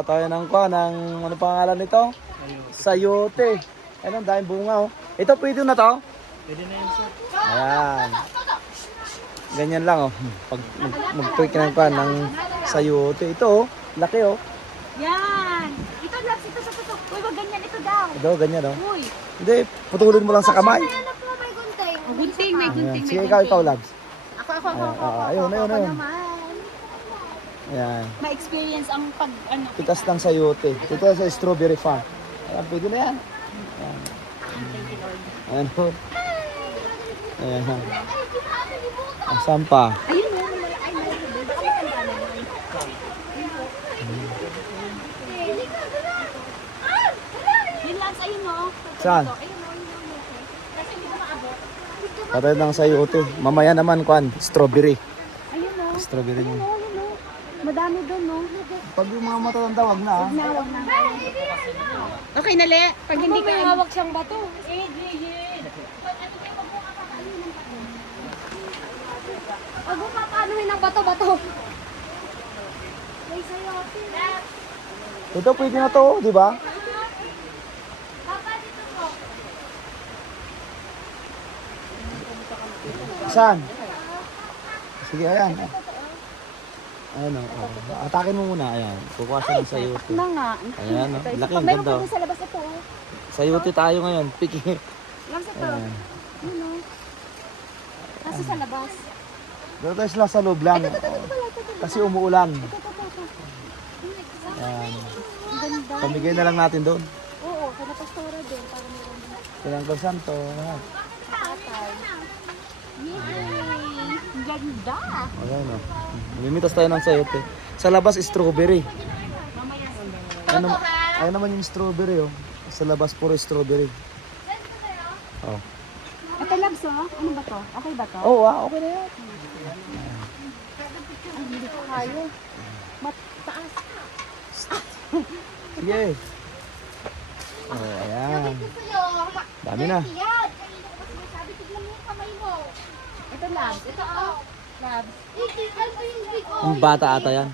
Tayo ng ano pangalan nito? Sayote. Ayun, dahil bunga oh. Ito pwede na to? Pwede na yun, sir. Ayan. Ganyan lang oh. Pag mag-tweak ng ng sayote. Ito oh, laki oh. Yan. Ito, Labs. Ito. Uy, wag ganyan. Ito daw. Ito, ganyan oh. Uy. Hindi, putulin mo lang sa kamay. Anak mo, may gunting. Oh, gunting, may Ayan. gunting. Sige, ikaw, Labs. Ako. Ayun. Ako naman. Ayan. Ma-experience ang pag, ano. Pitas ng sayote. Ito sa strawberry farm. Ayan, pwede na yan. Ayan. Ayan oh. Ayan. Asan pa? Ayun, Yun lang sa mo. Saan? Ayun, kasi hindi ko maabot. Patay ng sayote. Mamaya naman, strawberry. Ayun o. Strawberry mo. Madami doon, no? Pag yung mga matatanda, wag na ah. Nawag na. Okay, nali. Pag hindi ka hawak siyang bato. Pag mo papaanohin ng bato-bato. May sayote. Ito pwede na to, di ba? Papa, dito po. Saan? Sige, ayan. Ayan o. Atakin mo muna, ayan. Kukuha siya ng sayote. Na nga. Ayan o. Laki, ang Meron ganda. pa sa labas ito. Oh. Sayote tayo ngayon. Piki. Lang sa ito. Ayan. Yun o. Nasa sa labas. Dito tayo sila sa loob lang. Kasi umuulan. Ito. Ayan. Ang ganda. Pamigay na lang natin doon. Oo, sa napastora din. Para meron Kailang Santo. Lahat. katay. Yay! Ang ganda. Ayan o. Mimitas tayo ng sayote. Sa labas, strawberry. Ayan naman yung strawberry oh. Sa labas, puro strawberry. Oh. Ito, Labs, oh. Ano ba to? Okay ba to? Oh, okay na yan. Ay, hindi ko kaya. Mataas. Sige. Oh, ayan. Dami na. Ito, Labs. Ito, oh. Labs. Yung bata ata yan.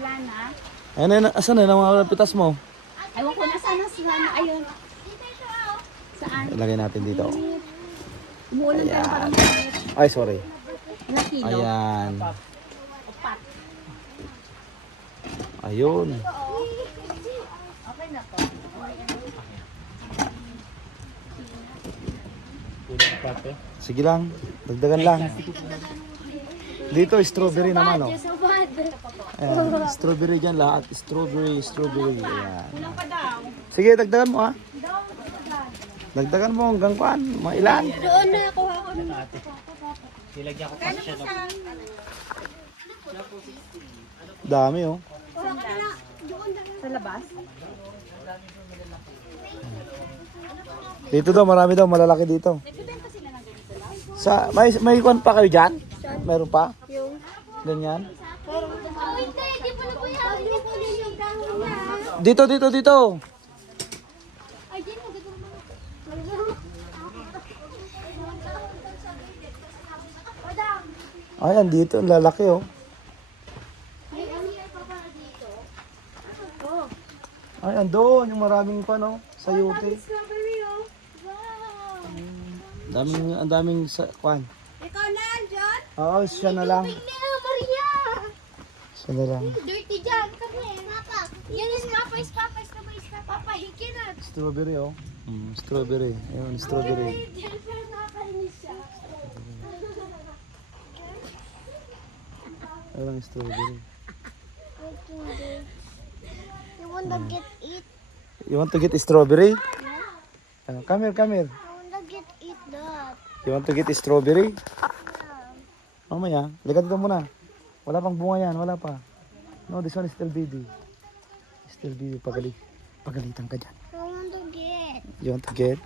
Wala na. Ayan, asan na yung mga pitas mo? Ewan ko na sana sila na. Ayun. Saan? Ilagay natin dito. Umuulan tayo parang mainit. Ay, sorry. Ilang kilo? Ayan. Apat. Ayun. Okay na to. Sige lang. Dagdagan lang. Dito, strawberry naman oh. Ayan, strawberry dyan lahat. Strawberry. Ayan. Kulang pa daw. Sige, dagdagan mo ha. Dagdagan mo hanggang paan. Mga ilan. Doon na kuha ko. Nilagyan ko pa siya. Dami oh. Sa labas? Dito daw, marami daw. Malalaki dito. Nagbibenta sila ng ganito lang? Sa, may kwan pa kayo dyan? Meron pa? Yung... Ganyan? Hindi, di pa na po yan. Hindi po yung dahon na. Dito. Ay, di mo gagawin mo. Ayan, dito. Ang lalaki oh. Ay, ano yung papa dito? Ay, andun. Yung maraming kwan oh. Sayote. Strawberry, oh. Wow. Ang daming kwan. Ikaw na, John? Oo, siya na lang. Maria, Maria. Siya na lang. Dirty dyan. Kami, Papa. Yan is Papa, is Papa, is Papa, is Papa. Papa, hikinat. Strawberry oh. Strawberry. Ayun, strawberry. Diyan, pero nakakainis siya. Ayun, strawberry. You wanna get it? You want to get strawberry? Come here. I wanna get it that. You want to get strawberry? Mamaya, likat dito muna. Wala pang bunga yan, wala pa. No, this one is still baby. Still baby, pagalitan ka dyan. I want to get. You want to get?